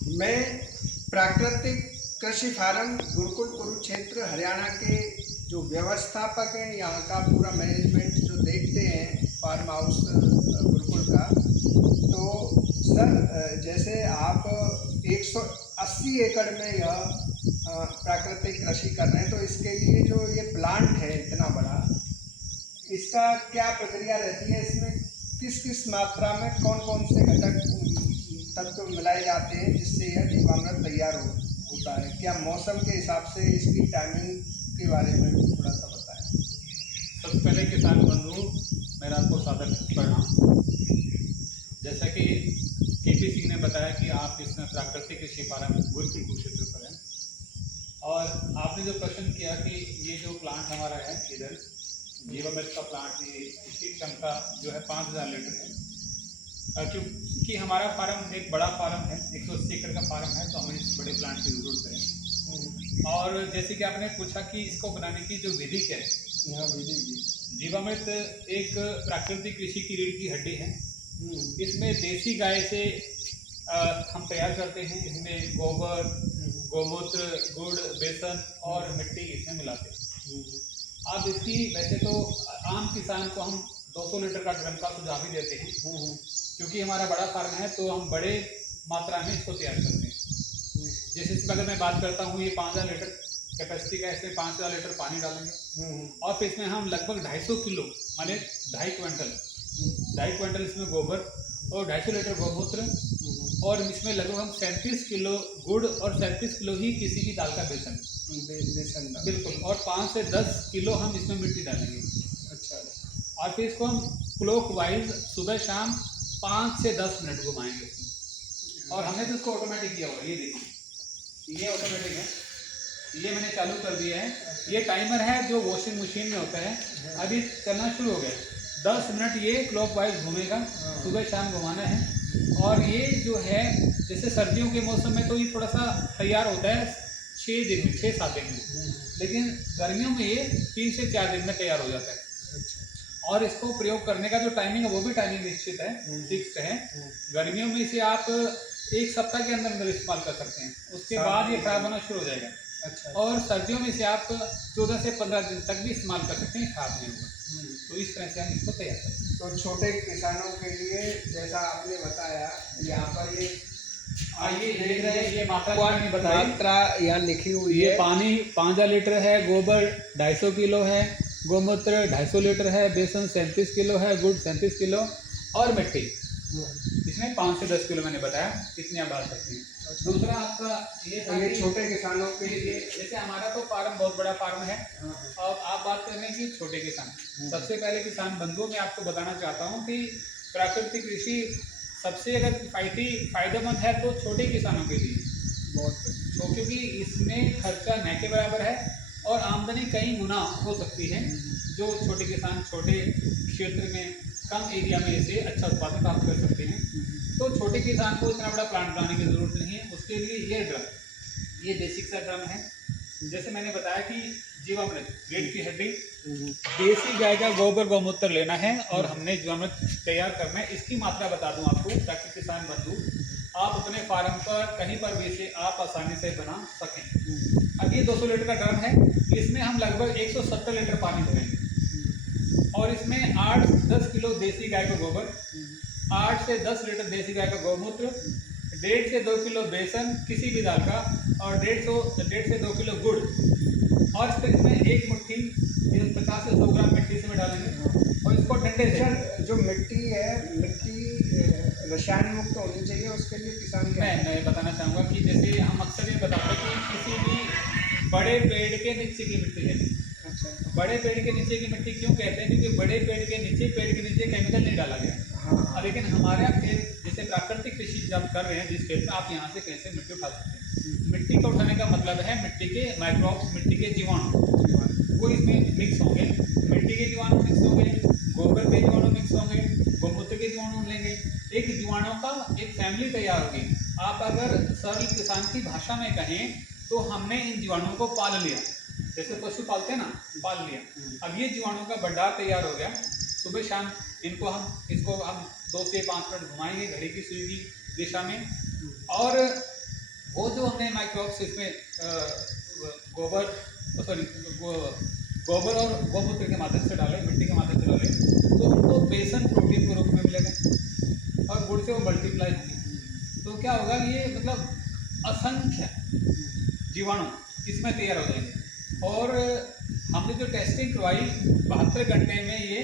मैं प्राकृतिक कृषि फार्म गुरुकुल कुरुक्षेत्र हरियाणा के जो व्यवस्थापक हैं, यहाँ का पूरा मैनेजमेंट जो देखते हैं फार्म हाउस गुरुकुल का। तो सर, जैसे आप 180 एकड़ में यह प्राकृतिक कृषि कर रहे हैं, तो इसके लिए जो ये प्लांट है इतना बड़ा, इसका क्या प्रक्रिया रहती है? इसमें किस किस मात्रा में कौन कौन से घटक तत्व मिलाए जाते हैं जिससे यह जीवामृत तैयार होता है? क्या मौसम के हिसाब से इसकी टाइमिंग के बारे में भी थोड़ा सा बताएं। सबसे पहले किसान बंधु, मेरा आपको सादर प्रणाम। जैसा कि केपी सिंह ने बताया कि आप इसमें प्राकृतिक कृषि फार्म गुरुकुल कुरुक्षेत्र पर हैं, और आपने जो प्रश्न किया कि ये जो प्लांट हमारा है इधर जीवामृत का प्लांट, ये इसकी क्षमता जो है 5000 लीटर है। क्योंकि हमारा फार्म एक बड़ा फार्म है, 180 एकड़ का फार्म है, तो हमें इस बड़े प्लांट की जरूरत है। और जैसे कि आपने पूछा कि इसको बनाने की जो विधि क्या है, यहाँ विधि जीवामृत एक प्राकृतिक कृषि की रीढ़ की हड्डी है। इसमें देसी गाय से हम तैयार करते हैं। इसमें गोबर, गोमूत्र, गुड़, बेसन और मिट्टी इसमें मिलाते हैं। अब इसकी वैसे तो आम किसान को हम 200 लीटर का ड्रम का सुझाव भी देते हैं, क्योंकि हमारा बड़ा फार्म है तो हम बड़े मात्रा में इसको तैयार करते हैं। जैसे इसमें अगर मैं बात करता हूँ, ये 5000 लीटर कैपेसिटी का, इसमें 5000 लीटर पानी डालेंगे और फिर इसमें हम लगभग 250 किलो माने 2.5 क्विंटल इसमें गोबर और 250 लीटर गोमूत्र, और इसमें लगभग हम 37 किलो गुड़ और 37 किलो ही किसी भी दाल का बेसन बिल्कुल, और 5 से 10 किलो हम इसमें मिट्टी डालेंगे। अच्छा। और फिर इसको हम क्लॉक वाइज सुबह शाम 5 से 10 मिनट घुमाएंगे इसमें। और हमने तो इसको ऑटोमेटिक किया हुआ है, ये देखिए, ये ऑटोमेटिक है, ये मैंने चालू कर दिया है। ये टाइमर है जो वॉशिंग मशीन में होता है, अभी चलना शुरू हो गया। 10 मिनट ये क्लॉक वाइज घूमेगा, सुबह शाम घुमाना है। और ये जो है, जैसे सर्दियों के मौसम में तो ये थोड़ा सा तैयार होता है 6 दिन में, 6-7 दिन में, लेकिन गर्मियों में ये 3 से 4 दिन में तैयार हो जाता है। और इसको प्रयोग करने का जो टाइमिंग है वो भी टाइमिंग निश्चित है, फिक्स्ड है। गर्मियों में इसे आप 1 सप्ताह के अंदर अंदर इस्तेमाल कर सकते हैं, उसके बाद ये खराब होना शुरू हो जाएगा। अच्छा। और सर्दियों में इसे आप 14 से 15 दिन तक भी इस्तेमाल कर सकते हैं, खराब नहीं होगा। तो इस तरह से हम इसको तैयार करते हैं। तो छोटे किसानों के लिए जैसा आपने बताया, यहाँ पर ये देख रहे हैं, ये मात्रा यहाँ लिखी हुई ये है। पानी 5000 लीटर है, गोबर 250 किलो है, गोमूत्र 250 लीटर है, बेसन 37 किलो है, गुड़ 37 किलो और मिट्टी इसमें 5 से 10 किलो मैंने बताया, कितनी आप डाल सकते हैं। दूसरा आपका ये था कि छोटे किसानों के लिए, जैसे हमारा तो फार्म बहुत बड़ा फार्म है, और आप बात कर रहे हैं कि छोटे किसान। सबसे पहले किसान बंधुओं में आपको बताना चाहता हूँ कि प्राकृतिक कृषि सबसे अगर फायदेमंद है तो छोटे किसानों के लिए बहुत, क्योंकि इसमें खर्चा न के बराबर है और आमदनी कई गुना हो सकती है। जो छोटे किसान छोटे क्षेत्र में कम एरिया में इसे अच्छा उत्पादन प्राप्त कर सकते हैं, तो छोटे किसान को इतना बड़ा प्लांट बनाने की जरूरत नहीं है। उसके लिए ये ड्रम, ये बेसिक सा ड्रम है। जैसे मैंने बताया कि जीवामृत रीढ़ की हड्डी, देसी गाय का गोबर गौमूत्र लेना है और हमने जीवामृत तैयार करना है। इसकी मात्रा बता दूं आपको, ताकि किसान बंधु आप अपने फार्म पर कहीं पर भी इसे आप आसानी से बना सकें। अब ये 200 लीटर का ड्रम है, इसमें हम लगभग 170 लीटर पानी भरेंगे और इसमें 8-10 किलो देसी गाय का गोबर, 8 से 10 लीटर देसी गाय का गौमूत्र, 1.5 से 2 किलो बेसन किसी भी दाल का, और 1.5 से 2 किलो गुड़, और फिर इसमें एक मुट्ठी 50 से 100 ग्राम मिट्टी इसमें डालेंगे और इसको ठंडे से। जो मिट्टी है, मिट्टी रसायन मुक्त होनी चाहिए, उसके लिए किसान मैं बताना चाहूँगा कि जैसे हम अक्सर ये बताते हैं कि किसी भी बड़े पेड़ के नीचे की मिट्टी लेनी। अच्छा। बड़े पेड़ के नीचे की मिट्टी क्यों कहते हैं? क्योंकि बड़े पेड़ के नीचे केमिकल नहीं डाला गया। हाँ। लेकिन हमारे यहाँ खेत जैसे प्राकृतिक कृषि जब कर रहे हैं जिस खेत में, आप यहाँ से कैसे मिट्टी उठा सकते हैं। मिट्टी का उठाने का मतलब है मिट्टी के माइक्रोब्स, मिट्टी के जीवाणु वो इसमें मिक्स होंगे। मिट्टी के जीवाणु मिक्स होंगे, गोबर के जीवाणु मिक्स होंगे, गोमूत्र के जीवाणु लेंगे, एक जीवाणु का एक फैमिली तैयार होगी। आप अगर सरल किसान की भाषा में कहें तो हमने इन जीवाणुओं को पाल लिया, जैसे पशु पालते हैं ना, पाल लिया। अब ये जीवाणुओं का भंडार तैयार हो गया। सुबह शाम इसको हम 2 से 5 मिनट घुमाएंगे घड़ी की सुई की दिशा में, और वो जो हमने माइक्रोब्स इसमें गोबर सॉरी गोबर और गौमूत्र के माध्यम से डाले, मिट्टी के माध्यम से डाले, तो उनको बेसन प्रोटीन के रूप में मिलेगा और गुड़ से वो मल्टीप्लाई होंगे। तो क्या होगा, ये मतलब असंख्य जीवाणु इसमें तैयार हो जाएंगे। और हमने जो टेस्टिंग करवाई 72 घंटे में ये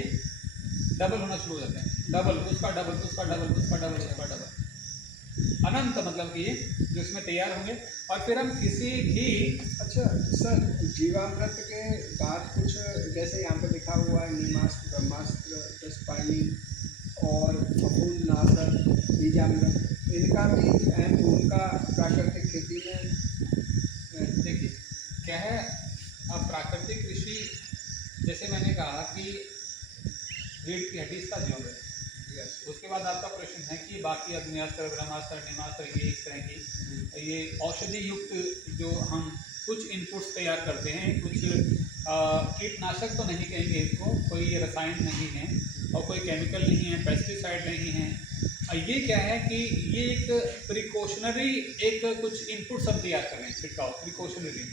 डबल होना शुरू हो जाते हैं, डबल उसका डबल उसका डबल उसका डबल उसका डबल अनंत, मतलब कि ये जो इसमें तैयार होंगे। और फिर हम किसी भी अच्छा सर, जीवामृत के बाद कुछ जैसे यहाँ पे लिखा हुआ है नीमास्त्र, ब्रह्मास्त्र, दशपाणी और फफूंदनाशक, बीजामृत, इनका भी अहम भूमिका प्राकृतिक खेती में। देखिए क्या है, अब प्राकृतिक कृषि जैसे मैंने कहा कि रीढ़ की हड्डी इसका जीवन है। उसके बाद आपका प्रश्न है कि बाकी अग्नियास्त्र, ब्रह्मास्त्र, नीमास्त्र, ये इस तरह की ये औषधि युक्त जो हम कुछ इनपुट्स तैयार करते हैं, कुछ कीटनाशक तो नहीं कहेंगे इसको, कोई रसायन नहीं है और कोई केमिकल नहीं है, पेस्टिसाइड नहीं है। ये क्या है कि ये एक प्रिकॉशनरी एक कुछ इनपुट्स हम तैयार कर रहे हैं, छिड़काव प्रिकॉशनरी,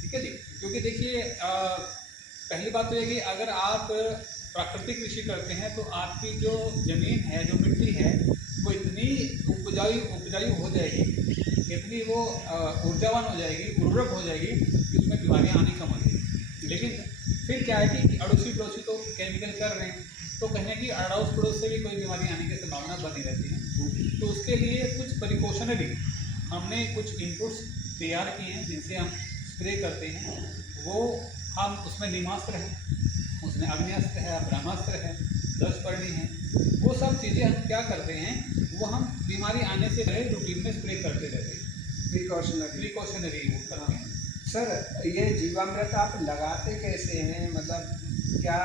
ठीक है जी। क्योंकि देखिए पहली बात तो ये कि अगर आप प्राकृतिक कृषि करते हैं तो आपकी जो ज़मीन है, जो मिट्टी है, वो इतनी उपजाऊ हो जाएगी, इतनी वो ऊर्जावान हो जाएगी, उर्वरक हो जाएगी कि उसमें बीमारियाँ आनी कम हो जाएगी। लेकिन फिर क्या है कि अड़ोसी पड़ोसी तो केमिकल कर रहे हैं, तो कहने की अड़ोस पड़ोस से भी कोई बीमारी आने की संभावना बनी रहती है। तो उसके लिए कुछ प्रिकॉशनरी हमने कुछ इनपुट्स तैयार किए हैं जिनसे हम स्प्रे करते हैं। वो हम उसमें नीमास्त्र है, उसमें अग्नियास्त्र है, ब्रह्मास्त्र है, दशपर्णी है, वो सब चीज़ें हम क्या करते हैं, वो हम बीमारी आने से पहले रूटीन में स्प्रे करते रहते हैं, प्रिकॉशनरी वो करते हैं। सर ये जीवामृत आप लगाते कैसे हैं, मतलब क्या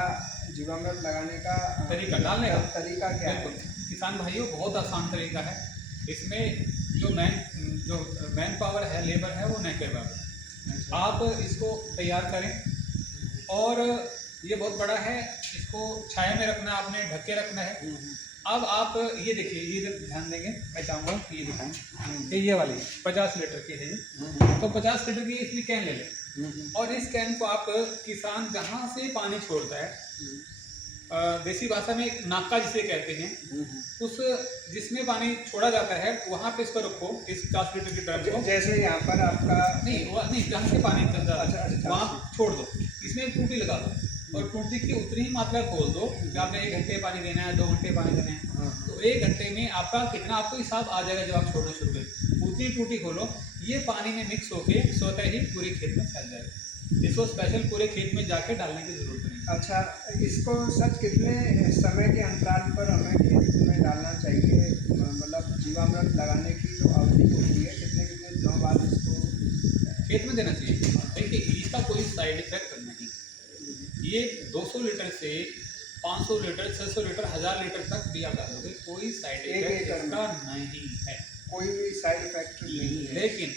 जीवामृत लगाने का तरीका, डालने का तरीका क्या है? किसान भाइयों बहुत आसान तरीका है। इसमें जो मैन पावर है, लेबर है, वो नहीं करवा। आप इसको तैयार करें और ये बहुत बड़ा है, इसको छाया में रखना, आपने ढक के रखना है। अब आप ये देखिए, ये ध्यान देंगे, मैं चाहूँगा कि ये दिखाएं, ये वाली 50 लीटर की है ये। तो 50 लीटर की इसमें कैन ले लें और इस कैन को आप किसान जहाँ से पानी छोड़ता है, देसी भाषा में नाका जिसे कहते हैं, उस जिसमें पानी छोड़ा जाता है वहाँ पे इसको रखो, इस 50 लीटर की ड्रम को। जैसे यहाँ पर आपका नहीं जहाँ से पानी अच्छा, वहाँ छोड़ दो, इसमें एक टूटी लगा दो और टूटी की उतनी ही मात्रा खोल दो कि आपने 1 घंटे पानी देना है, 2 घंटे पानी देना है, तो 1 घंटे में आपका कितना आपको हिसाब आ जाएगा। जब आप छोड़ना शुरू करें उतनी टूटी खोलो, ये पानी में मिक्स होके स्वतः ही पूरे खेत में फैल जाएगा। इसको स्पेशल पूरे खेत में जाके डालने की जरूरत नहीं। अच्छा, इसको सर कितने समय के अंतराल पर हमें खेत में डालना चाहिए, मतलब जीवामृत लगाने की जो अवधि होती है, कितने दिनों बाद इसको खेत में देना चाहिए? देखिए इसका कोई साइड इफेक्ट नहीं, ये 200 लीटर से 500 लीटर, 600 लीटर, 1000 लीटर तक भी आप डालोगे, कोई साइड इफेक्ट इसका नहीं है, कोई भी साइड इफेक्ट नहीं है। लेकिन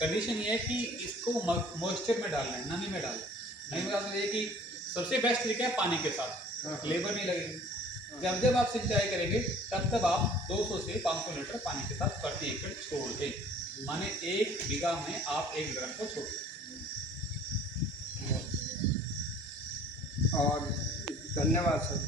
कंडीशन ये है कि इसको मॉइस्चर में डालना है, नमी में डालना है। नमी में डालना है कि सबसे बेस्ट तरीका है पानी के साथ, लेबर नहीं लगेगी। जब आप सिंचाई करेंगे तब आप 200 से 500 लीटर पानी के साथ प्रति एकड़ छोड़ दें, माने 1 बीघा में आप 1 ड्रम को छोड़ दें। और धन्यवाद सर।